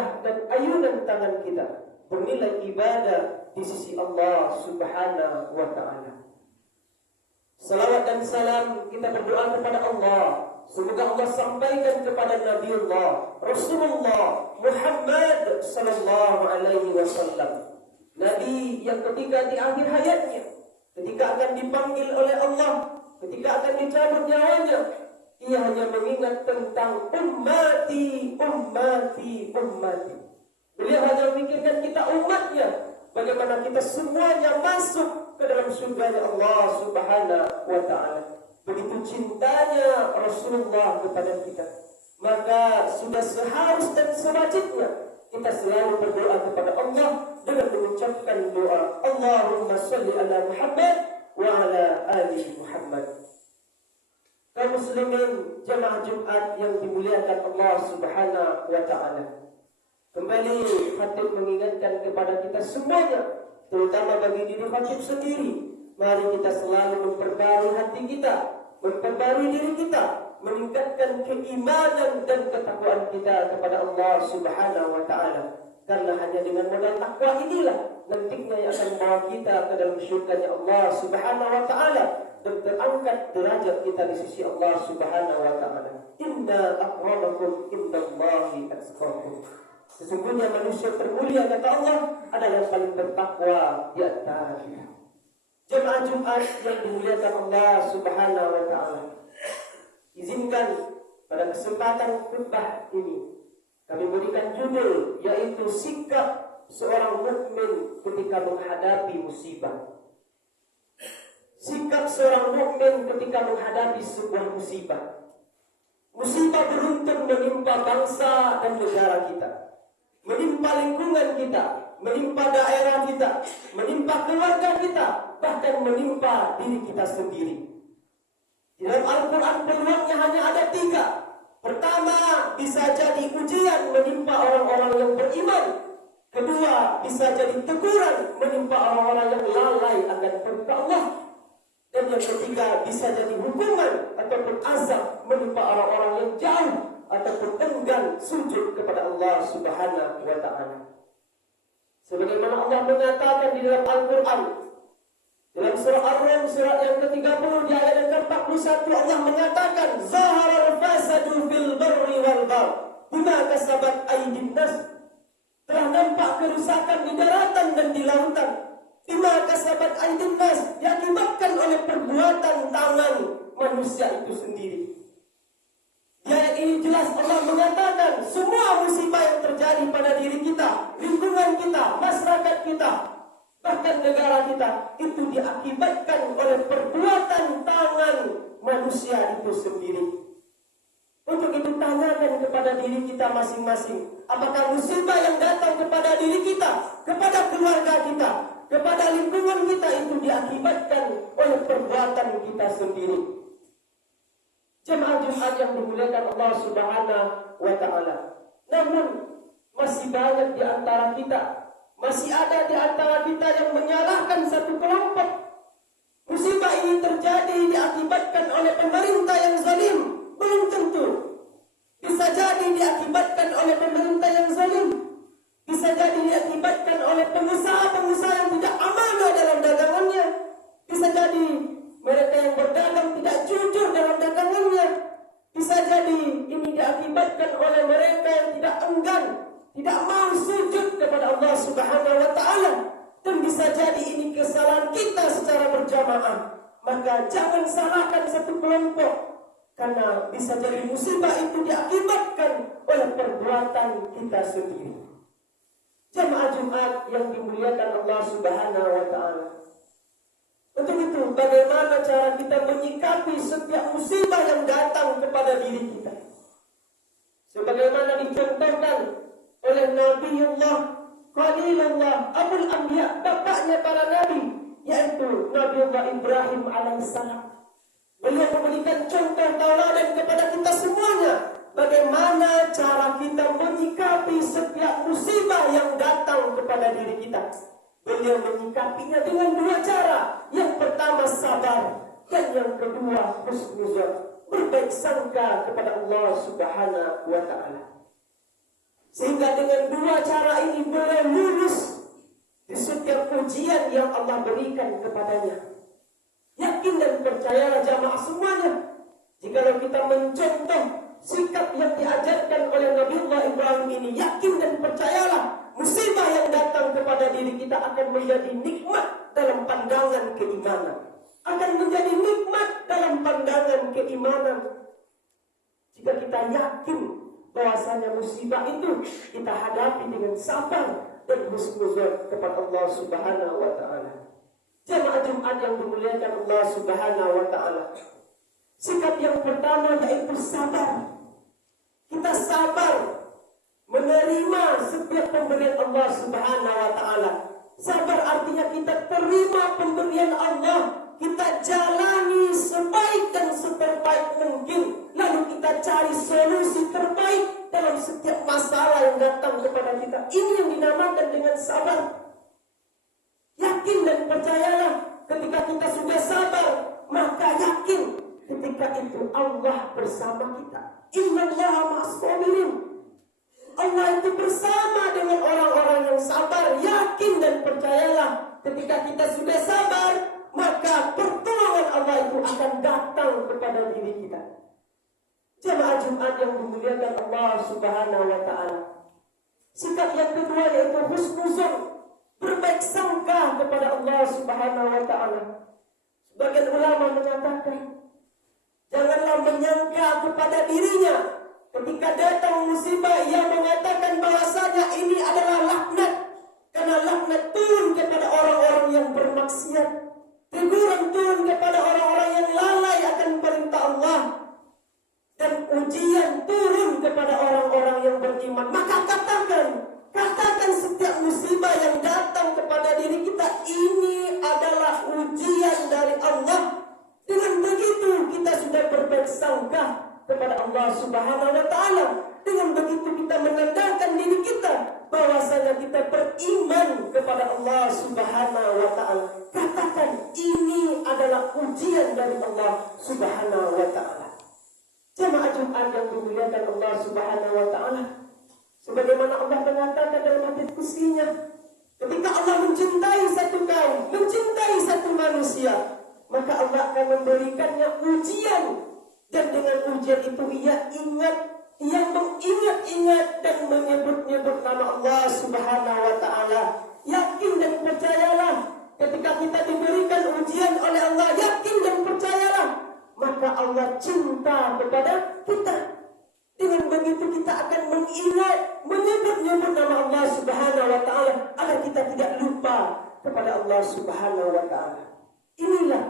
langkah dan ayunan tangan kita bernilai ibadah di sisi Allah Subhanahu wa ta'ala. Salawat dan salam kita berdoa kepada Allah. Semoga Allah sampaikan kepada Nabiullah Rasulullah Muhammad sallallahu alaihi wasallam, Nabi yang ketika di akhir hayatnya, ketika akan dipanggil oleh Allah, ketika akan dicabut nyawanya, ia hanya mengingat tentang ummati, ummati, ummati. Beliau hanya memikirkan kita umatnya, bagaimana kita semuanya masuk ke dalam surganya Allah Subhanahu wa ta'ala. Begitu cintanya Rasulullah kepada kita, maka sudah seharus dan sewajibnya kita selalu berdoa kepada Allah dengan mengucapkan doa Allahumma salli ala Muhammad wa ala ali Muhammad. Kaum muslimin jamaah Jumat yang dimuliakan Allah Subhanahu wa ta'ala, kembali khatib mengingatkan kepada kita semuanya, terutama bagi diri khatib sendiri, mari kita selalu memperbarui hati kita, memperbarui diri kita, meningkatkan keimanan dan ketakwaan kita kepada Allah Subhanahu wa ta'ala. Karena hanya dengan modal takwa inilah nantinya yang akan membawa kita ke dalam syurganya Allah Subhanahu wa ta'ala dan terangkat derajat kita di sisi Allah Subhanahu wa ta'ala. Inna akramakum indallahi atqakum. Sesungguhnya manusia termulia kata Allah adalah yang paling bertakwa di antara kita. Jemaah Jumat yang dimuliakan Allah Subhanahu wa ta'ala, izinkan pada kesempatan khutbah ini kami berikan judul, yaitu sikap seorang mukmin ketika menghadapi musibah. Sikap seorang mukmin ketika menghadapi sebuah musibah. Musibah beruntun menimpa bangsa dan negara kita, menimpa lingkungan kita, menimpa daerah kita, menimpa keluarga kita, bahkan menimpa diri kita sendiri. Di dalam Al-Quran peluangnya hanya ada 3. Pertama, bisa jadi ujian menimpa orang-orang yang beriman. Kedua, bisa jadi teguran menimpa orang-orang yang lalai akan perintah Allah. Dan yang ketiga, bisa jadi hukuman ataupun azab menimpa orang-orang yang jauh ataupun enggan sujud kepada Allah Subhanahu wa ta'ala. Sebagaimana Allah mengatakan di dalam Al-Quran, dalam surah Ar-Rum surat yang ke-30 di ayat yang ke-41, Allah mengatakan zaharal fasadu fil barri wal bahr bima kasabat aydin nas. Telah nampak kerusakan di daratan dan di lautan bima kasabat aydin nas, yang diakibatkan oleh perbuatan tangan manusia itu sendiri. Di ayat ini jelas Allah mengatakan semua musibah yang terjadi pada diri kita, lingkungan kita, masyarakat kita, bahkan negara kita, itu diakibatkan oleh perbuatan tangan manusia itu sendiri. Untuk itu tanyakan kepada diri kita masing-masing, apakah musibah yang datang kepada diri kita, kepada keluarga kita, kepada lingkungan kita itu diakibatkan oleh perbuatan kita sendiri. Jemaah Jumat yang dimuliakan Allah Subhanahu wa ta'ala, namun masih banyak di antara kita, masih ada di antara kita yang menyalahkan satu kelompok. Musibah ini terjadi diakibatkan oleh pemerintah yang zalim. Belum tentu. Bisa jadi diakibatkan oleh pemerintah yang zalim. Bisa jadi diakibatkan oleh pengusaha-pengusaha yang tidak amanah dalam dagangannya. Bisa jadi mereka yang berdagang tidak jujur dalam dagangannya. Bisa jadi ini diakibatkan oleh mereka yang tidak enggan, tidak mau sujud kepada Allah Subhanahu wa ta'ala. Dan bisa jadi ini kesalahan kita secara berjamaah. Maka jangan salahkan satu kelompok, karena bisa jadi musibah itu diakibatkan oleh perbuatan kita sendiri. Jamaah Jumat yang dimuliakan Allah Subhanahu wa ta'ala, untuk itu bagaimana cara kita menyikapi setiap musibah yang datang kepada diri kita, sebagaimana dicontohkan oleh Nabiullah Khalilullah Abul Anbiya, bapaknya para nabi, yaitu Nabiullah Ibrahim alaihissalam. Beliau memberikan contoh tauladan kepada kita semuanya, bagaimana cara kita menyikapi setiap musibah yang datang kepada diri kita. Beliau menyikapinya dengan 2 cara. Yang pertama sabar, dan yang kedua husnuzon, berbaik sangka kepada Allah Subhanahu wa ta'ala. Sehingga dengan dua cara ini beliau lulus di setiap ujian yang Allah berikan kepadanya. Yakin dan percayalah jamaah semuanya, jikalau kita mencontoh sikap yang diajarkan oleh Nabiullah Ibrahim ini, yakin dan percayalah musibah yang datang kepada diri kita akan menjadi nikmat dalam pandangan keimanan. Akan menjadi nikmat dalam pandangan keimanan. Jika kita yakin bahwasanya musibah itu kita hadapi dengan sabar dan husnuzon kepada Allah Subhanahu wa taala. Jemaah Jumat yang dimuliakan Allah Subhanahu wa taala. Sikap yang pertama yaitu sabar. Kita sabar menerima setiap pemberian Allah Subhanahu wa taala. Sabar artinya kita terima pemberian Allah, kita jalani sebaik dan seterbaik mungkin, lalu kita cari solusi terbaik dalam setiap masalah yang datang kepada kita. Ini yang dinamakan dengan sabar. Yakin dan percayalah, ketika kita sudah sabar, maka yakin ketika itu Allah bersama kita. Innallaha ma'as sabirin. Allah itu bersama dengan orang-orang yang sabar. Yakin dan percayalah, ketika kita sudah sabar, maka pertolongan Allah itu akan datang kepada diri kita. Jemaah Jumat yang dimuliakan Allah Subhanahu wa taala. Sikap yang kedua yaitu husnuzon, berbaik sangka kepada Allah Subhanahu wa taala. Sebagian ulama menyatakan, janganlah menyangka kepada dirinya ketika datang musibah yang mengatakan bahwasanya ini adalah laknat, karena laknat turun kepada orang-orang yang bermaksiat, teguran turun kepada orang-orang yang lalai akan perintah Allah, dan ujian turun kepada orang-orang yang beriman. Maka katakan setiap musibah yang datang kepada diri kita ini adalah ujian dari Allah. Dengan begitu kita sudah berbaik sangka kepada Allah Subhanahu wa taala. Dengan begitu kita menandakan diri kita bahwasanya kita beriman kepada Allah Subhanahu wa taala. Katakan ini adalah ujian dari Allah Subhanahu wa taala. Jemaah Jumat yang dimuliakan Allah Subhanahu wa taala, sebagaimana Allah mengatakan dalam hadits qudsinya, ketika Allah mencintai satu kaum, mencintai satu manusia, maka Allah akan memberikannya ujian, dan dengan ujian itu ia mengingat-ingat dan menyebut-nyebut nama Allah Subhanahu wa taala. Yakin dan percayalah, ketika kita diberikan ujian oleh Allah, yakin dan percayalah, maka Allah cinta kepada kita. Dengan begitu kita akan mengingat, menyebut-nyebut nama Allah Subhanahu wa taala agar kita tidak lupa kepada Allah Subhanahu wa taala. Inilah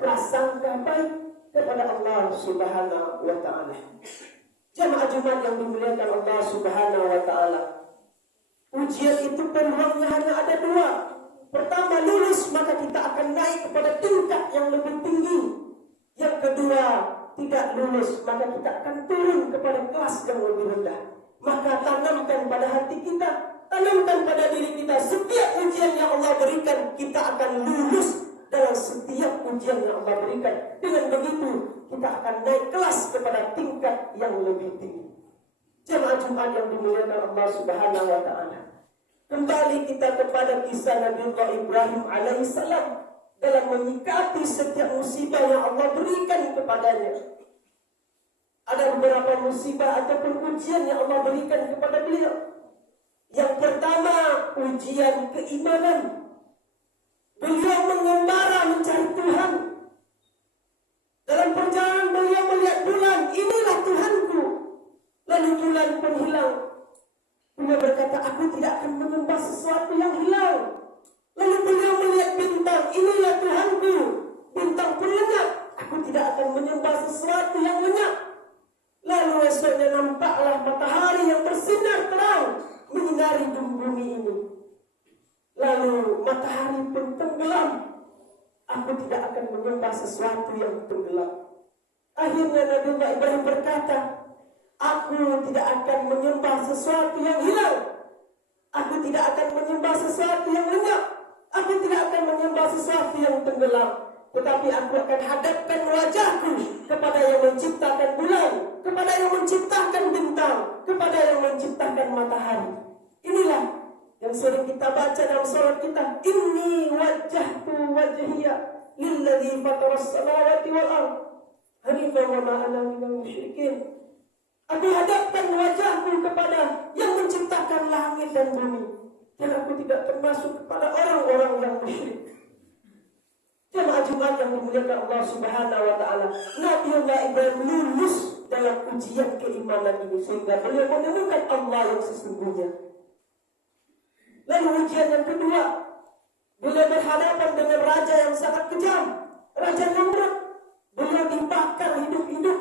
prasangka baik kepada Allah Subhanahu wa taala. Jemaah Jumat yang dimuliakan Allah Subhanahu wa taala, ujian itu peluangnya hanya ada dua. Pertama, lulus, maka kita akan naik kepada tingkat yang lebih tinggi. Yang kedua, tidak lulus, maka kita akan turun kepada kelas yang lebih rendah. Maka tanamkan pada hati kita, tanamkan pada diri kita, setiap ujian yang Allah berikan, kita akan lulus dalam setiap ujian yang Allah berikan. Dengan begitu kita akan naik kelas kepada tingkat yang lebih tinggi. Jemaah Jumat yang dimuliakan Allah Subhanahu wa taala, kembali kita kepada kisah Nabiullah Ibrahim alaihissalam dalam menyikapi setiap musibah yang Allah berikan kepadanya. Ada beberapa musibah ataupun ujian yang Allah berikan kepada beliau. Yang pertama, ujian keimanan. Beliau mengembara mencari Tuhan. Dalam perjalanan beliau melihat bulan, inilah Tuhanku. Lalu bulan pun hilang. Beliau berkata, aku tidak akan menyembah sesuatu yang hilang. Lalu beliau melihat bintang, inilah Tuhanku. Bintang pun lenyap, aku tidak akan menyembah sesuatu yang lenyap. Lalu esoknya nampaklah matahari yang bersinar terang menyinari bumi ini. Lalu matahari pun tenggelam. Aku tidak akan menyembah sesuatu yang tenggelam. Akhirnya Nabiullah Ibrahim berkata, aku tidak akan menyembah sesuatu yang hilang. Aku tidak akan menyembah sesuatu yang lenyap. Aku tidak akan menyembah sesuatu yang tenggelam. tetapi aku akan hadapkan wajahku kepada yang menciptakan bulan, kepada yang menciptakan bintang, kepada yang menciptakan matahari. Inilah yang sering kita baca dalam salat kita. Inni wajjahtu wajhiya lilladzi fataras samawati wal ardh hanifan wa ma ana minal musyrikin. Aku hadapkan wajahku kepada yang menciptakan langit dan bumi, dan aku tidak termasuk kepada orang-orang yang musyrik. Jemaah Jumat yang dimuliakan Allah Subhanahu wa taala, Nabiullah Ibrahim lulus dalam ujian keimanan ini sehingga beliau menemukan Allah yang sesungguhnya. Lalu ujian yang kedua, beliau berhadapan dengan raja yang sangat kejam, Raja Namrud. Beliau dibakar hidup-hidup.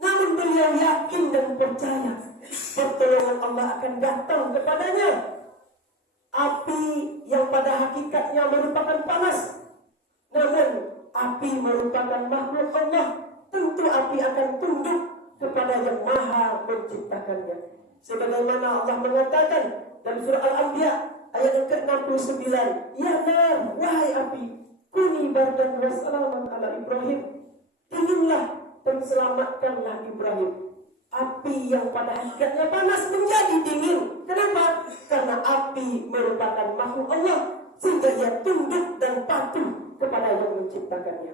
Namun beliau yakin dan percaya pertolongan Allah akan datang kepadanya. Api yang pada hakikatnya merupakan panas, namun api merupakan makhluk Allah. Tentu api akan tunduk kepada yang maha menciptakannya. Sebagaimana Allah mengatakan dalam surah Al-Anbiya ayat yang ke-69, ya nar, wahai api, kuni bardan wa salaman ala Ibrahim. Dinginlah dan selamatkanlah Ibrahim. Api yang pada hakikatnya panas menjadi dingin. Kenapa? Karena api merupakan makhluk Allah, sehingga ia tunduk dan patuh kepada yang menciptakannya.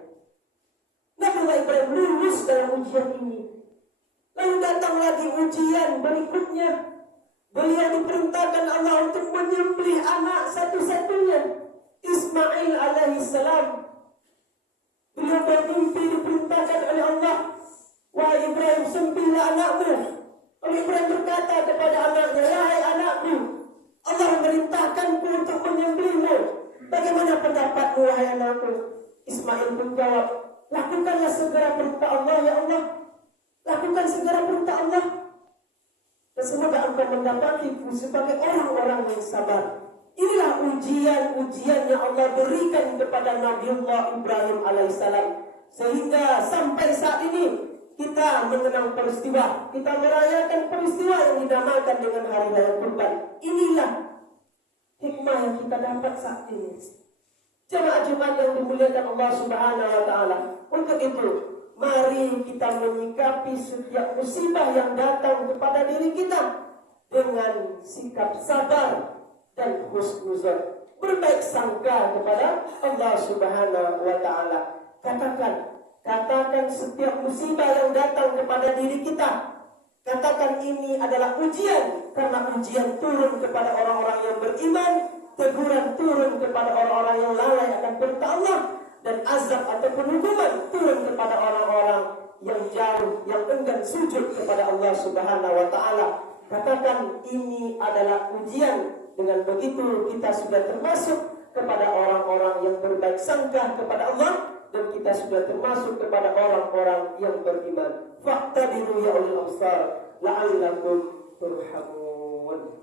Nabiullah Ibrahim lulus dalam ujian ini. Lalu datang lagi ujian berikutnya. Beliau diperintahkan Allah untuk menyembelih anak satu-satunya, Ismail alaihissalam. Beliau bermimpi diperintahkan oleh Allah, wahai Ibrahim, sembelihlah anakmu. Lalu Ibrahim berkata kepada anaknya, wahai anakku, Allah memerintahkanku untuk menyembelihmu. Bagaimana pendapatmu, wahai anakku? Ismail pun jawab, lakukanlah segera perintah Allah, ya Allah. Lakukan segera perintah Allah. Dan semoga engkau mendapatiku sebagai orang-orang yang sabar. Inilah ujian-ujian yang Allah berikan kepada Nabiullah Ibrahim alaihissalam. Sehingga sampai saat ini kita mengenang peristiwa, kita merayakan peristiwa yang dinamakan dengan Hari Raya Kurban. Inilah hikmah yang kita dapat saat ini. Jemaah Jumat yang dimuliakan Allah Subhanahu wa taala. Untuk itu, mari kita menyikapi setiap musibah yang datang kepada diri kita dengan sikap sabar dan husnuzon, berbaik sangka kepada Allah Subhanahu wa taala. Katakan setiap musibah yang datang kepada diri kita, katakan ini adalah ujian, karena ujian turun kepada orang-orang yang beriman, teguran turun kepada orang-orang yang lalai akan perintah Allah, dan azab ataupun hukuman turun kepada orang-orang yang jauh, yang enggan sujud kepada Allah Subhanahu wa taala. Katakan ini adalah ujian. Dengan begitu kita sudah termasuk kepada orang-orang yang berbaik sangka kepada Allah, dan kita sudah termasuk kepada orang-orang yang beriman. Fa'tabiru ya ulil absar la'allakum turhamun.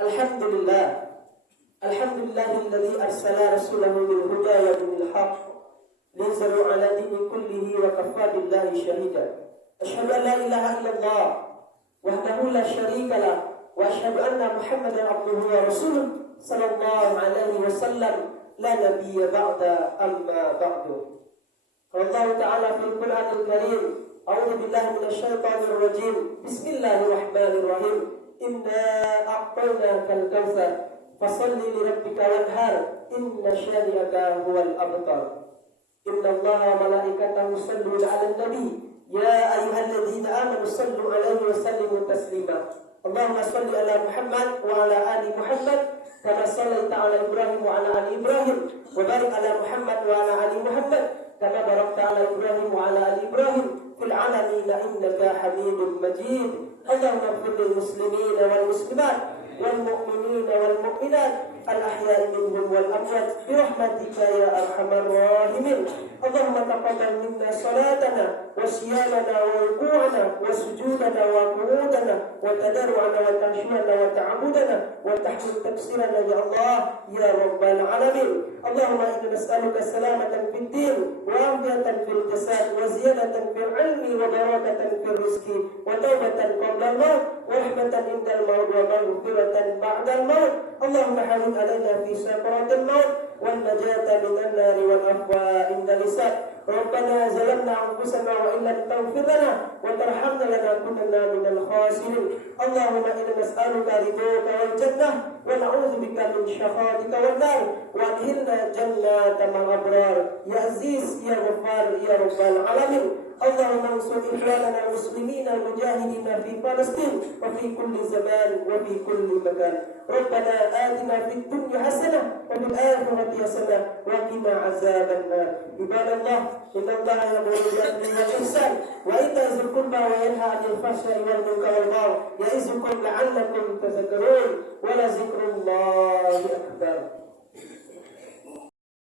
Alhamdulillah. Alhamdulillahilladzi arsala rasulahu bil huda wa dinil haqq liyuzhiru 'ala dini kullihi wa kafaa billahi shahida. Asyhadu an la ilaha illallah wahdahu la syarika lah wa asyhadu anna Muhammadan abduhu wa rasuluh sallallahu alaihi wasallam la nabiyya ba'da amma ba'du. Allah Ta'ala fil Qur'anil Karim, a'udzu billahi minasy syaithanir rajim. Bismillahirrahmanirrahim. Inna a'tainakal kautsar fasalli li rabbika wanhar inna syani'aka huwal abtar. Inna Allaha wa malaikatahu yusalluna 'alan nabi ya ayyuhalladzina amanu sallu 'alaihi wa sallimu taslima. Allahumma shalli ala Muhammad wa ala ali Muhammad kama shallaita 'ala Ibrahim wa ala ali Ibrahim wa barik ala Muhammad wa ala ali Muhammad kama barakta 'ala Ibrahim wa ala ali Ibrahim fil 'alamin innaka Hamidum Majid. Allahumma ighfir lil muslimin wal muslimat والمؤمنين والمؤمنات الأحياء منهم والأموات برحمتك يا أرحم الراحمين. اللهم تقبل منا صلاتنا وصيامنا وركوعنا وسجودنا وقعودنا وتضرعنا وتخشيعنا وتعبدنا وتحمل تقصيرنا يا الله يا رب العالمين. اللهم إنا نسألك سلامة في الدين وعافية في الجسد وزيادة في العلم وبركة في الرزق وتوبة قبل الموت ورحمة عند الموت ومغفرة بعد الموت. اللهم حرم علينا في سكرات الموت والنجاة من النار والعفو عند الحساب. ربنا ظلمنا أنفسنا وإن لم تغفر لنا وترحمنا لنكونن من الخاسرين. اللهم إنا نسألك رضاك والجنة ونعوذ بك من سخطك والنار وأدخلنا جنات مع الأبرار يا عزيز يا غفار يا رب العالمين. اللهم انصر إخواننا المسلمين المجاهدين في فلسطين وفي كل زمان وفي كل مكان. ربنا آتنا في الدنيا حسنة وفي الآخرة حسنة وقنا عذاب النار. عباد الله إن الله يأمر بالعدل والإحسان وإيتاء ذي القربى وينهى عن الفحشاء والمنكر والبغي يعظكم لعلكم تذكرون ولذكر الله أكبر.